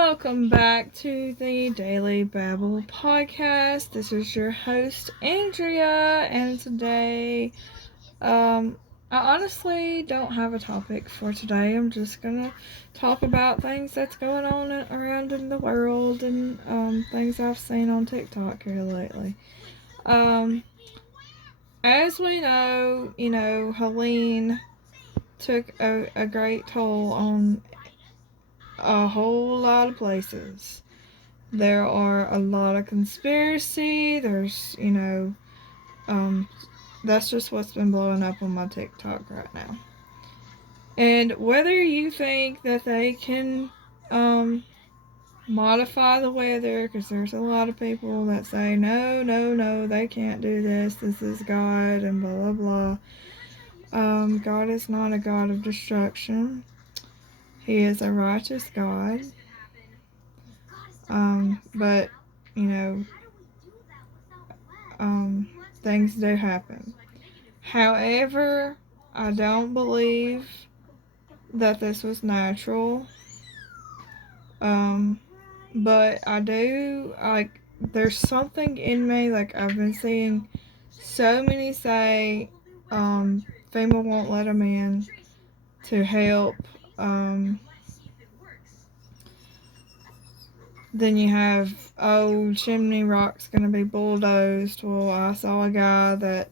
Welcome back to the Daily Babble podcast. This is your host, Andrea, and today, I honestly don't have a topic for today. I'm just gonna talk about things that's going on around in the world and, things I've seen on TikTok here lately. Um, as we know, Helene took a great toll on a whole lot of places. There are a lot of conspiracy. Um, that's just what's been blowing up on my TikTok right now. And whether you think that they can, modify the weather, because there's a lot of people that say, no, no, no, they can't do this. This is God, and blah, blah, blah. God is not a God of destruction. He is a righteous God. But, you know, things do happen. However, I don't believe that this was natural. But I do, like, there's something in me, like, I've been seeing so many say, FEMA won't let them in to help. Then you have, Chimney Rock's gonna be bulldozed. Well, I saw a guy that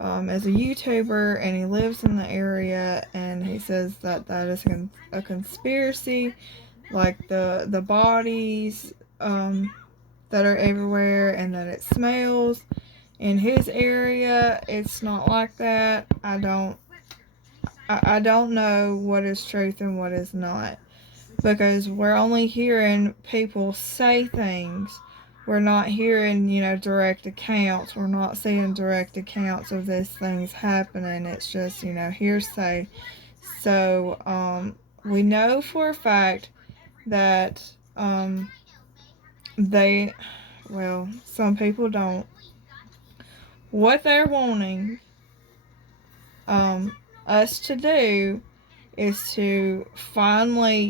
is a YouTuber and he lives in the area, and he says that is a conspiracy, like the bodies that are everywhere, and that it smells. In his area, it's not like that. I don't know what is truth and what is not, because we're only hearing people say things. We're not hearing, direct accounts. We're not seeing direct accounts of these things happening. It's just, hearsay. So, we know for a fact that, some people don't. What they're wanting, us to do is to finally,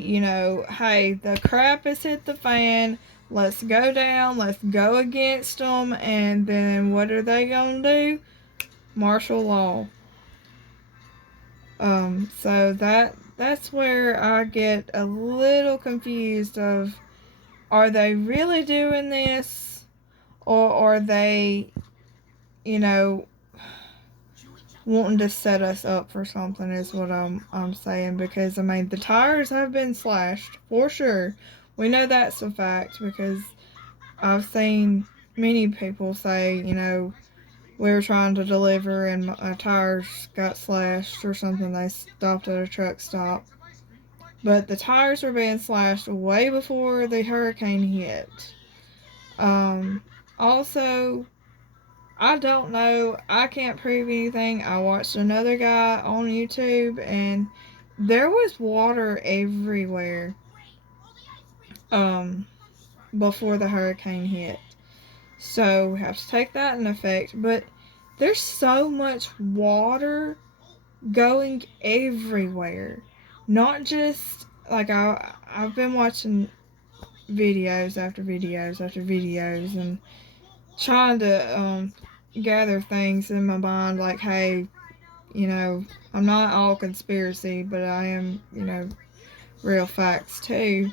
hey, the crap has hit the fan. Let's go down. Let's go against them. And then what are they going to do? Martial law. So that's where I get a little confused of, are they really doing this, or are they, wanting to set us up for something, is what I'm saying. Because I mean, the tires have been slashed for sure. We know that's a fact, because I've seen many people say, we were trying to deliver and my tires got slashed or something. They stopped at a truck stop, but the tires were being slashed way before the hurricane hit. Also, I don't know. I can't prove anything. I watched another guy on YouTube, and there was water everywhere before the hurricane hit. So we have to take that in effect. But there's so much water going everywhere. Not just, like, I've been watching videos after videos after videos, and trying to gather things in my mind, like, hey, I'm not all conspiracy, but I am, real facts too.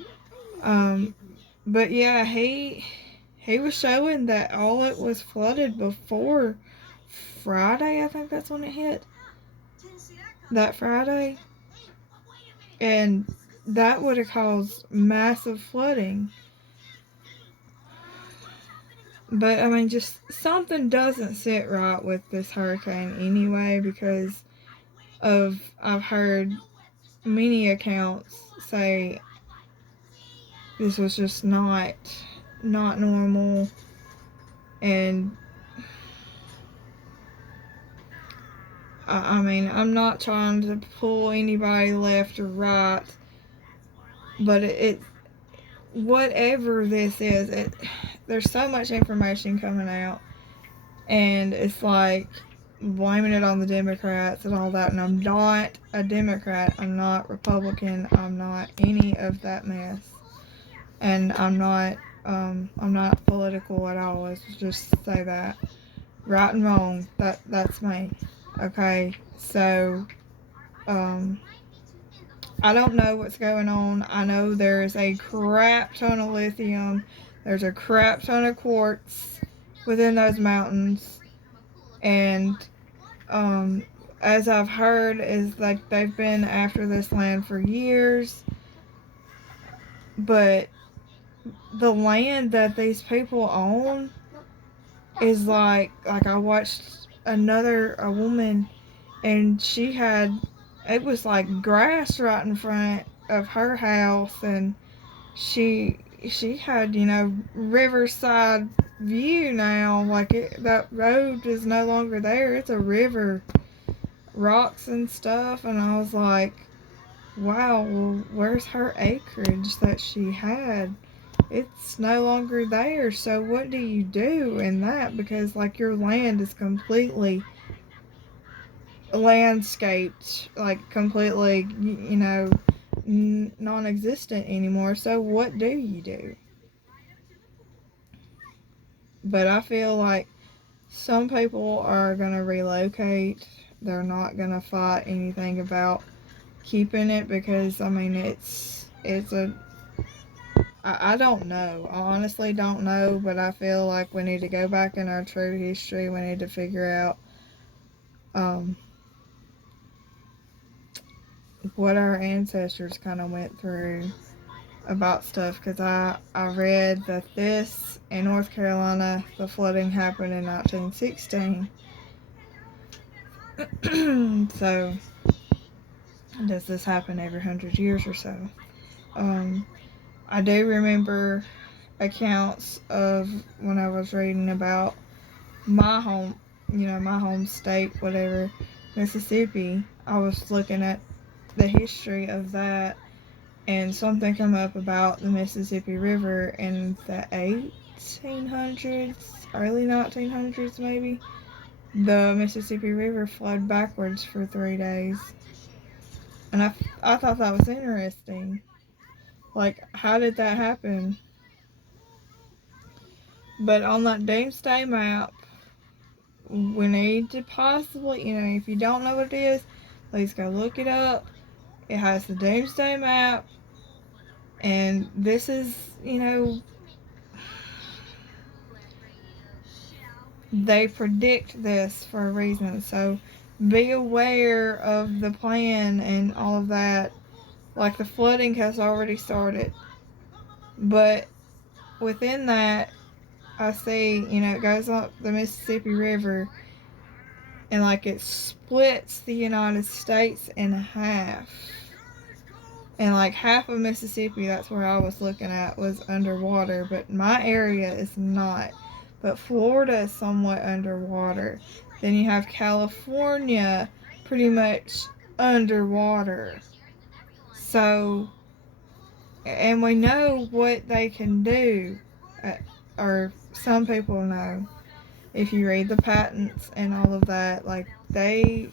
But yeah, he was showing that all it was flooded before Friday. I think that's when it hit. That Friday. And that would have caused massive flooding. But I mean, just something doesn't sit right with this hurricane anyway, because I've heard many accounts say this was just not normal. And I mean, I'm not trying to pull anybody left or right, but it whatever this is, there's so much information coming out, and it's like blaming it on the Democrats and all that. And I'm not a Democrat. I'm not Republican. I'm not any of that mess. And I'm not political at all. Let's just say that. Right and wrong, that's me. Okay, so um, I don't know what's going on. I know there's a crap ton of lithium. There's a crap ton of quartz within those mountains, and um, as I've heard, is like they've been after this land for years, but the land that these people own is like I watched a woman, and she had, it was like grass right in front of her house, and she she had, riverside view now. Like that road is no longer there. It's a river, rocks and stuff. And I was like, wow, well, where's her acreage that she had? It's no longer there. So what do you do in that? Because like your land is completely landscaped, like completely, non-existent anymore. So what do you do? But I feel like some people are gonna relocate. They're not gonna fight anything about keeping it, because I mean it's a I don't know. I honestly don't know, but I feel like we need to go back in our true history. We need to figure out um, what our ancestors kind of went through about stuff, because I read that this in North Carolina, the flooding happened in 1916. So does this happen every 100 years or so? Um, I do remember accounts of when I was reading about my home, my home state, whatever, Mississippi. I was looking at the history of that, and something come up about the Mississippi River in the 1800s, early 1900s maybe. The Mississippi River flowed backwards for 3 days. And I thought that was interesting. Like, how did that happen? But on that doomsday map, we need to possibly, if you don't know what it is, please go look it up. It has the doomsday map, and this is, they predict this for a reason. So be aware of the plan and all of that. Like, the flooding has already started, but within that, I see, it goes up the Mississippi River, and like it splits the United States in half. And like half of Mississippi, that's where I was looking at, was underwater, but my area is not. But Florida is somewhat underwater. Then you have California pretty much underwater. So, and we know what they can do, or some people know. If you read the patents and all of that, like they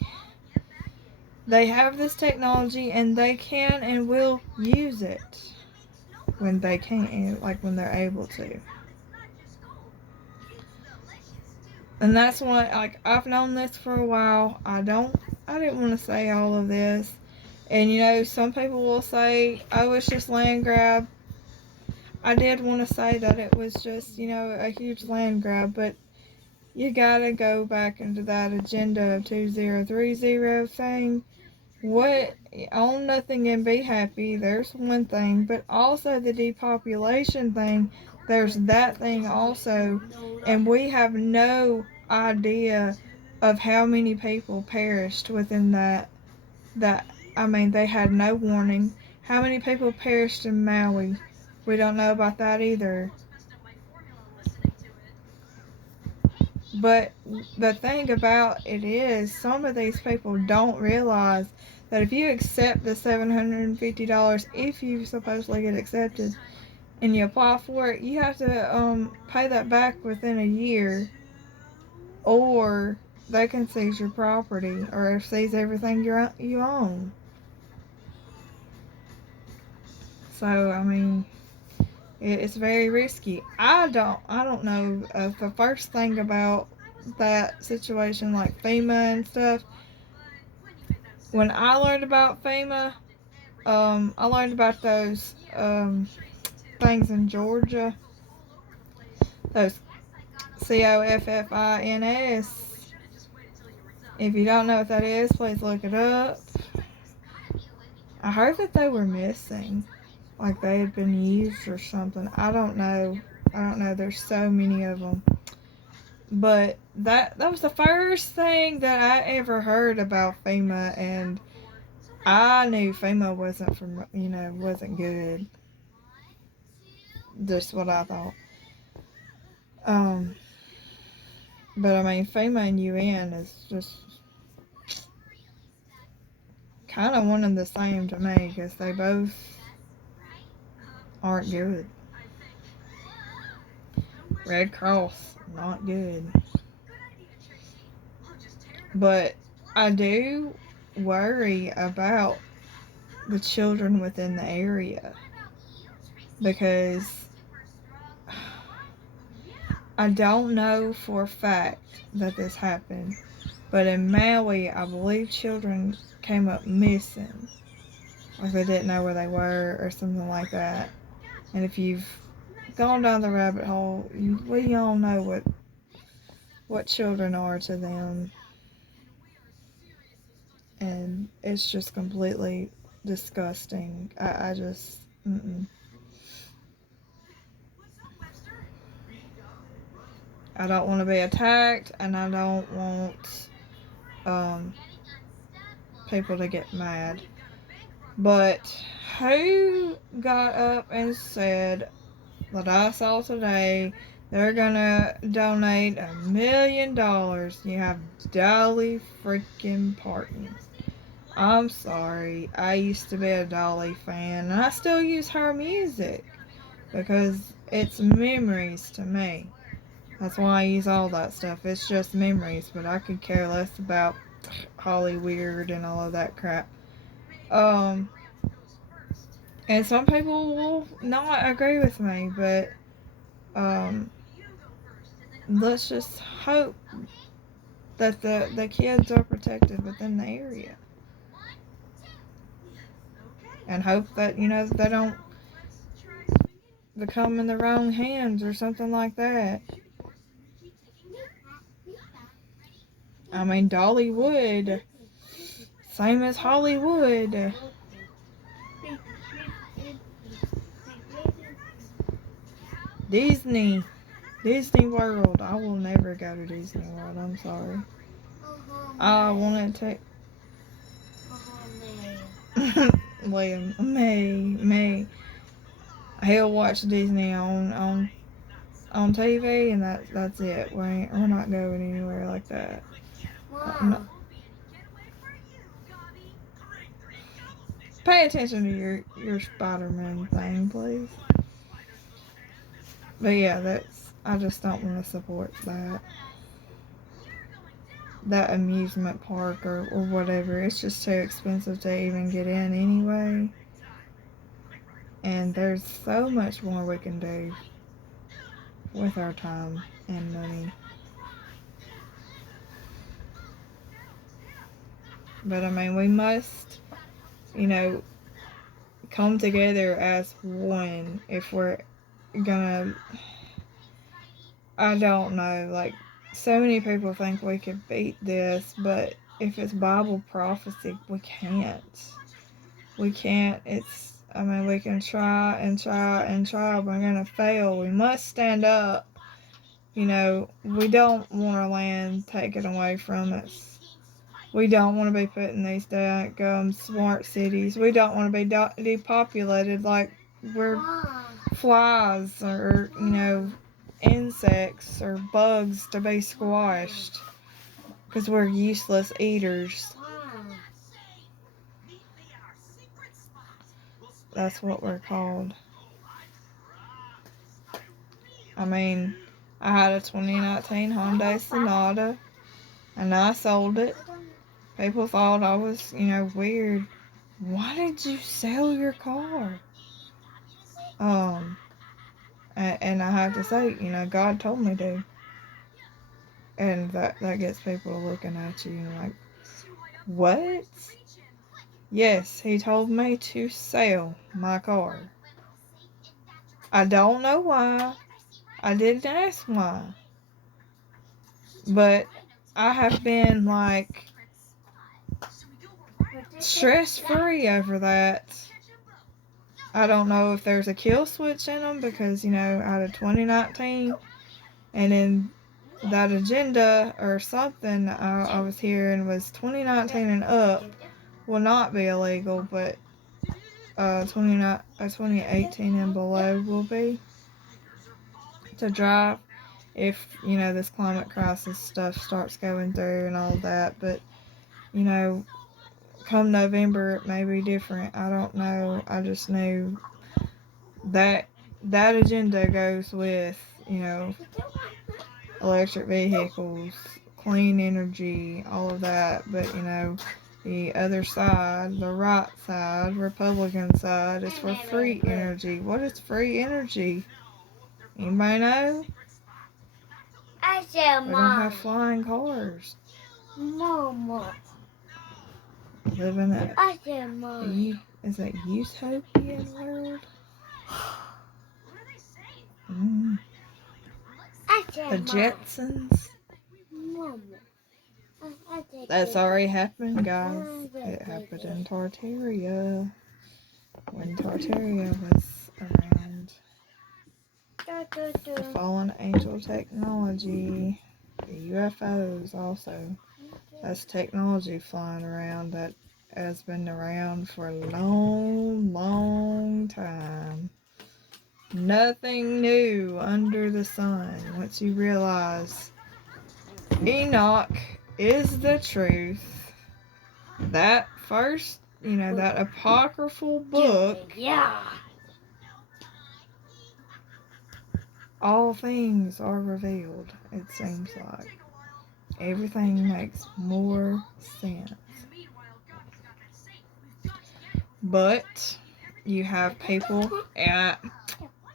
have this technology, and they can and will use it when they can, like when they're able to. And that's why, like, I've known this for a while. I didn't want to say all of this. And some people will say, oh, it's just land grab. I did want to say that it was just, a huge land grab, but you gotta go back into that agenda of 2030 thing. What, own nothing and be happy, there's one thing, but also the depopulation thing, there's that thing also. And we have no idea of how many people perished within that I mean, they had no warning. How many people perished in Maui? We don't know about that either. But the thing about it is, some of these people don't realize that if you accept the $750, if you supposedly get accepted, and you apply for it, you have to pay that back within a year, or they can seize your property, or seize everything you own. So, I mean, It's very risky. I don't know. The first thing about that situation, like FEMA and stuff, when I learned about FEMA, I learned about those things in Georgia, those COFFINS. If you don't know what that is, please look it up. I heard that they were missing, like they had been used or something. I don't know. There's so many of them. But that was the first thing that I ever heard about FEMA, and I knew FEMA wasn't good. Just what I thought. Um, but I mean, FEMA and UN is just kind of one and the same to me, because they both aren't good. Red Cross, not good. But I do worry about the children within the area, because I don't know for a fact that this happened, but in Maui, I believe children came up missing. Like they didn't know where they were or something like that. And if you've gone down the rabbit hole, we all know what children are to them. And it's just completely disgusting. I just, I don't want to be attacked, and I don't want people to get mad. But who got up and said that I saw today they're gonna donate $1 million? You have Dolly freaking Parton. I'm sorry. I used to be a Dolly fan, and I still use her music because it's memories to me. That's why I use all that stuff. It's just memories, but I could care less about Hollyweird and all of that crap. And some people will not agree with me, but let's just hope that the kids are protected within the area, and hope that they don't become in the wrong hands or something like that. I mean, Dollywood, same as Hollywood. Disney World. I will never go to Disney World. I'm sorry. I want to take Liam, May. He'll watch Disney on TV, and that's it. We're not going anywhere like that. Not, pay attention to your Spider-Man thing, please. But yeah, I just don't want to support that amusement park or whatever. It's just too expensive to even get in anyway. And there's so much more we can do with our time and money. But I mean, we must, come together as one if we're gonna, I don't know, like, so many people think we could beat this, but if it's Bible prophecy, we can't. We can't. We can try and try and try, but we're gonna fail. We must stand up. We don't want our land taken away from us. We don't want to be put in these smart cities. We don't want to be depopulated like we're flies or, insects or bugs to be squashed because we're useless eaters. That's what we're called. I mean, I had a 2019 Hyundai Sonata, and I sold it. People thought I was, weird. Why did you sell your car? And I have to say, God told me to. And that gets people looking at you like, what? Yes, he told me to sell my car. I don't know why. I didn't ask why. But I have been like stress free over that. I don't know if there's a kill switch in them because, out of 2019 and in that agenda or something I was hearing was 2019 and up will not be illegal, but 2018 and below will be to drive if, this climate crisis stuff starts going through and all that. But, come November it may be different. I don't know. I just knew that agenda goes with, electric vehicles, clean energy, all of that. But, the other side, the right side, Republican side, is for free energy. What is free energy? Anybody know? I said, We don't have flying cars. Mama. Living at I said, Mama. Is that utopian world? I said, The Jetsons. Mama. That's already happened, guys. It happened in Tartaria. When Tartaria was around. The fallen angel technology. The UFOs also. That's technology flying around that has been around for a long, long time. Nothing new under the sun. Once you realize Enoch is the truth, that first, that apocryphal book, Yeah. all things are revealed, it seems like. Everything makes more sense. But you have people at,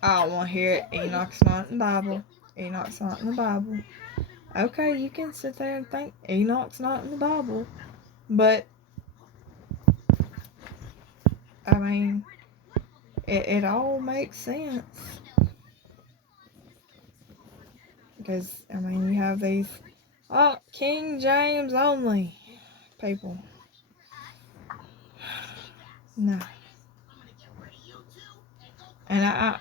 I don't want to hear it, Enoch's not in the Bible. Enoch's not in the Bible. Okay, you can sit there and think Enoch's not in the Bible. But, I mean, it all makes sense. Because, you have these, King James only people. No. And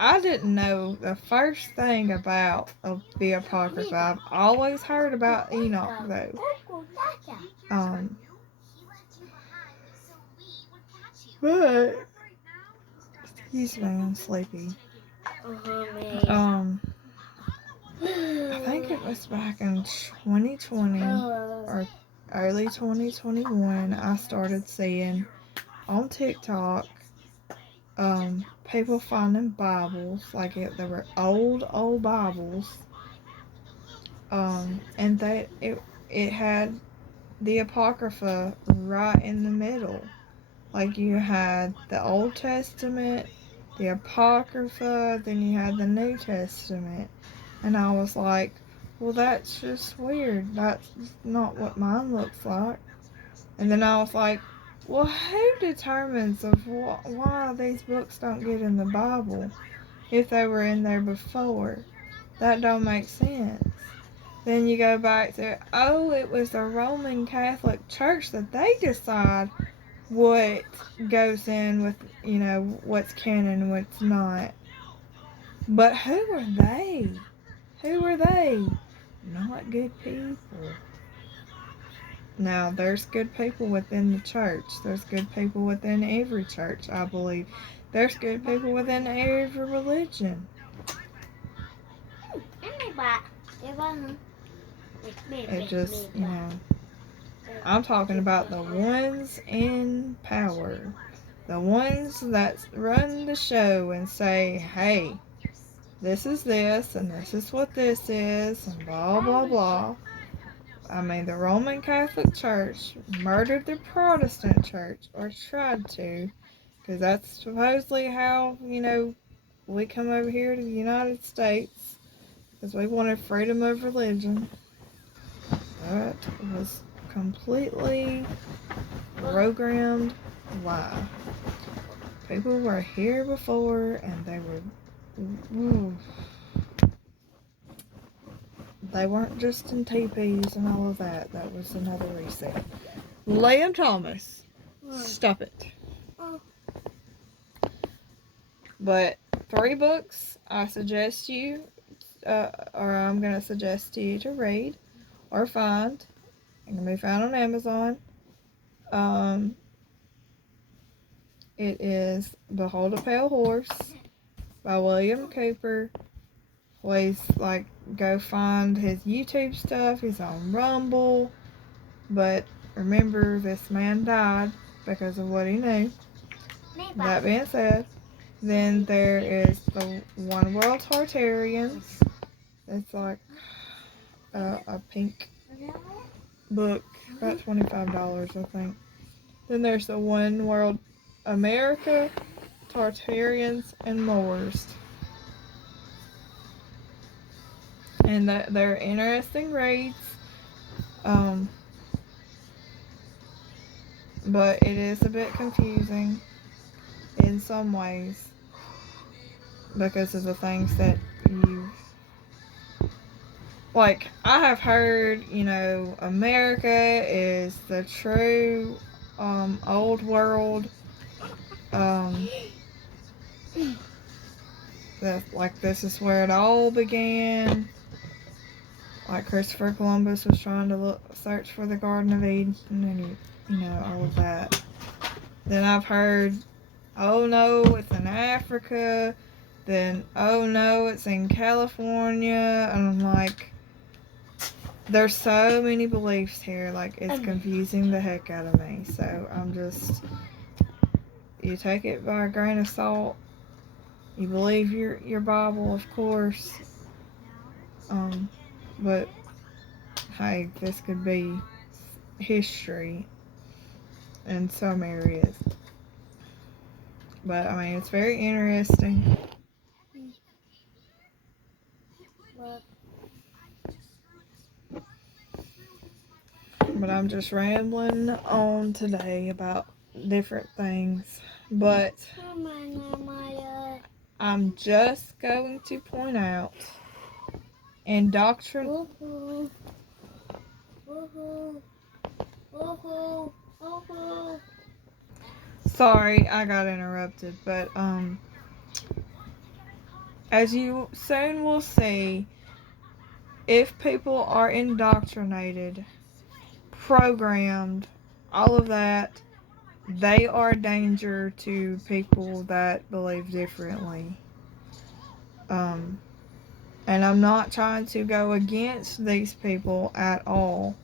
I didn't know the first thing about the Apocrypha. I've always heard about Enoch, though. But, excuse me, I'm sleepy. I think it was back in 2020 or early 2021, I started seeing on TikTok people finding Bibles, like they were old Bibles, and it had the Apocrypha right in the middle. Like you had the Old Testament, the Apocrypha, then you had the New Testament. And I was like, well, that's just weird. That's not what mine looks like. And then I was like, well, who determines of why these books don't get in the Bible if they were in there before? That don't make sense. Then you go back to, it was the Roman Catholic Church that they decide what goes in with, what's canon and what's not. But who are they? Who are they? Not good people. Now, there's good people within the church. There's good people within every church, I believe. There's good people within every religion. It just, I'm talking about the ones in power. The ones that run the show and say, hey, this is this, and this is what this is, and blah, blah, blah. The Roman Catholic Church murdered the Protestant Church, or tried to, because that's supposedly how, we come over here to the United States because we wanted freedom of religion. That was completely programmed lie. People were here before and they weren't just in teepees and all of that. That was another reset. Liam Thomas, stop it. But 3 books I suggest you, or I'm going to suggest to you to read or find. It can be found on Amazon. It is Behold a Pale Horse by William Cooper. Please, go find his YouTube stuff. He's on Rumble. But remember, this man died because of what he knew. That being said, then there is the One World Tartarians. It's like a pink book, about $25, I think. Then there's the One World America, Tartarians, and Moors. And they're interesting reads. But it is a bit confusing in some ways because of the things that you like. I have heard, America is the true old world. That this is where it all began. Like Christopher Columbus was trying to search for the Garden of Eden, and all of that. Then I've heard, oh no, it's in Africa. Then, oh no, it's in California. And I'm like, there's so many beliefs here. It's confusing the heck out of me. So I'm just, you take it by a grain of salt. You believe your Bible, of course. But hey, this could be history in some areas. But I mean, it's very interesting. But I'm just rambling on today about different things. But I'm just going to point out indoctrination. Sorry, I got interrupted. But as you soon will see, if people are indoctrinated, programmed, all of that, they are a danger to people that believe differently. And I'm not trying to go against these people at all,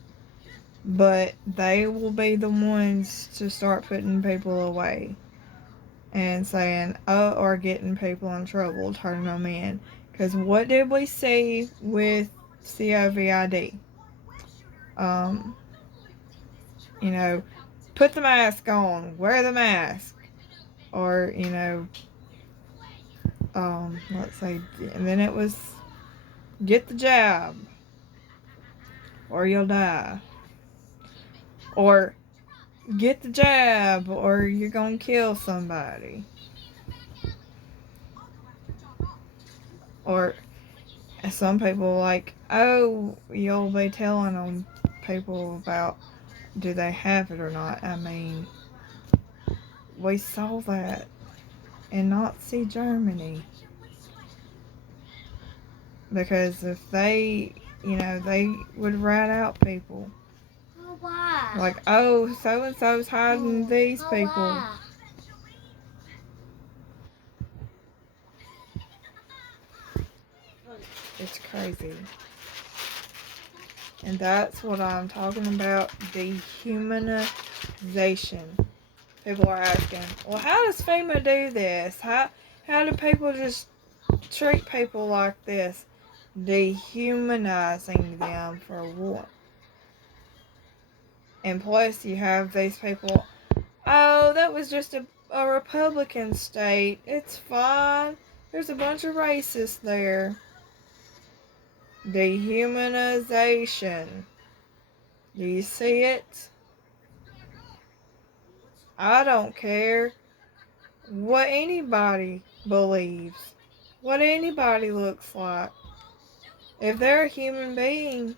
but they will be the ones to start putting people away and saying, or getting people in trouble, turning them in. Because what did we see with COVID? Put the mask on, wear the mask, or, let's say, and then it was get the jab, or you'll die, or get the jab, or you're gonna kill somebody, or some people you'll be telling them people about do they have it or not. I mean, we saw that in Nazi Germany. Because if they would rat out people. Like, oh, so-and-so's hiding these people. It's crazy. And that's what I'm talking about, dehumanization. People are asking, well, how does FEMA do this? How do people just treat people like this? Dehumanizing them for one. And plus, you have these people, oh, that was just a Republican state. It's fine. There's a bunch of racists there. Dehumanization. Do you see it? I don't care what anybody believes, what anybody looks like. If they're a human being,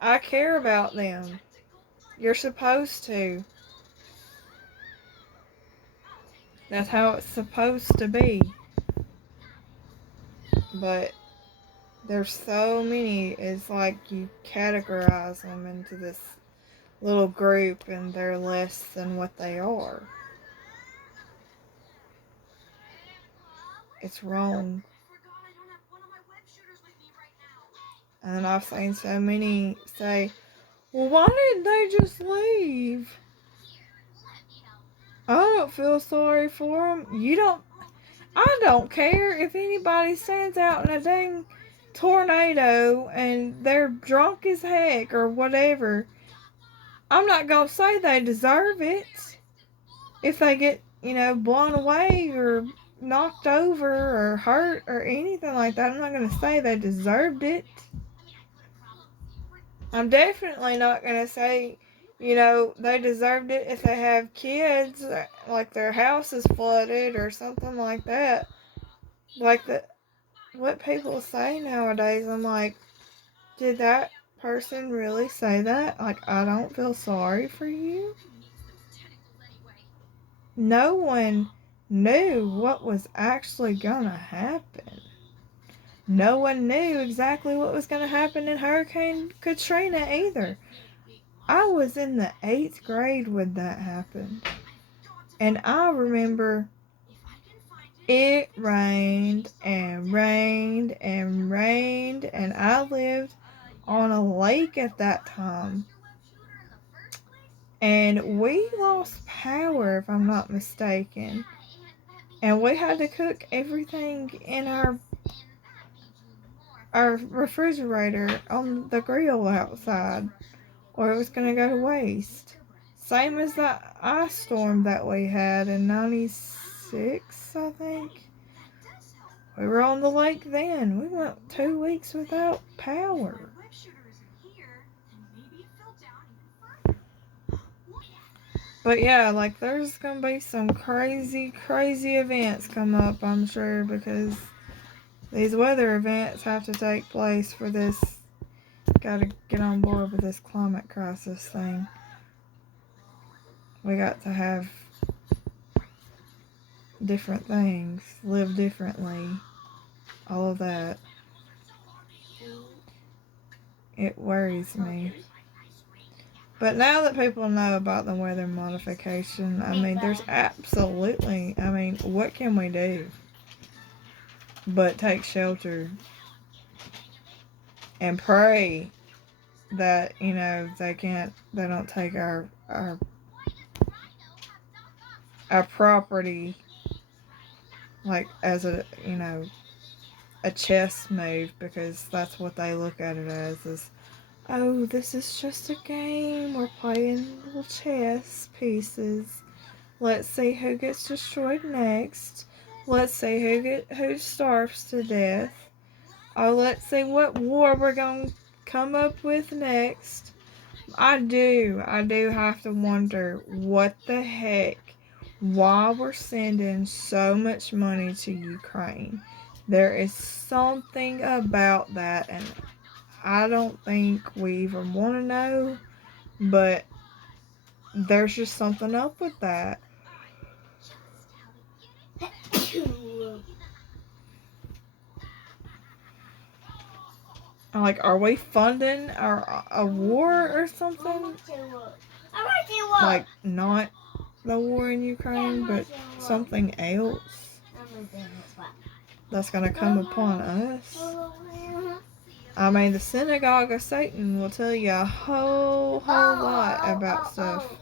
I care about them. You're supposed to. That's how it's supposed to be. But there's so many, it's like you categorize them into this little group and they're less than what they are. It's wrong. And I've seen so many say, well, why didn't they just leave? I don't feel sorry for them. I don't care if anybody stands out in a dang tornado and they're drunk as heck or whatever. I'm not going to say they deserve it. If they get, blown away or knocked over or hurt or anything like that, I'm not going to say they deserved it. I'm definitely not going to say, they deserved it if they have kids, like their house is flooded or something like that. Like what people say nowadays, I'm like, did that person really say that? Like, I don't feel sorry for you? No one knew what was actually gonna happen. No one knew exactly what was gonna happen in Hurricane Katrina either. I was in the 8th grade when that happened. And I remember it rained and rained and rained, and I lived on a lake at that time. And we lost power, if I'm not mistaken. And we had to cook everything in our refrigerator on the grill outside, or it was going to go to waste. Same as the ice storm that we had in 96, I think. We were on the lake then. We went 2 weeks without power. But yeah, like there's going to be some crazy, crazy events come up, I'm sure, because these weather events have to take place for this. Gotta get on board with this climate crisis thing. We got to have different things, live differently, all of that. It worries me. But now that people know about the weather modification, there's absolutely, what can we do but take shelter and pray that, they don't take our property, like, as a chess move, because that's what they look at it as, is, oh, this is just a game, we're playing little chess pieces, let's see who gets destroyed next, let's see who starves to death, oh, let's see what war we're going to come up with next. I do have to wonder what the heck, why we're sending so much money to Ukraine. There is something about that, and I don't think we even want to know, but there's just something up with that. Like, are we funding a war or something? Like, not the war in Ukraine, but something else that's going to come upon us. The synagogue of Satan will tell you a whole lot about stuff.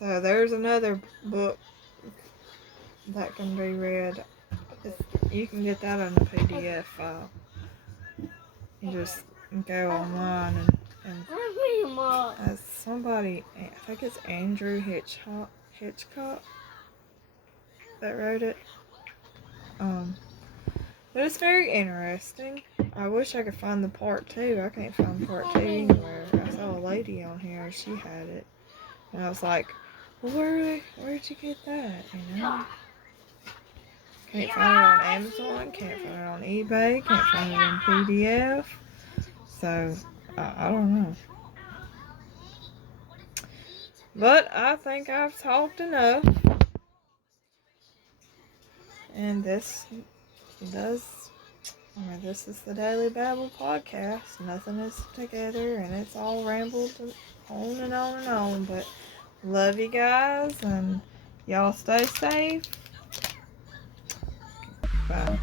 So there's another book that can be read. You can get that on a PDF file. You just go online and somebody, I think it's Andrew Hitchcock that wrote it. But it's very interesting. I wish I could find the part 2. I can't find part 2 anywhere. I saw a lady on here, she had it. And I was like, well, where'd you get that, you know? Can't find it on Amazon, can't find it on eBay, can't find it in PDF. So, I don't know. But I think I've talked enough. And this is the Daily Babble podcast. Nothing is together and it's all rambled on and on and on. But love you guys and y'all stay safe. Bye.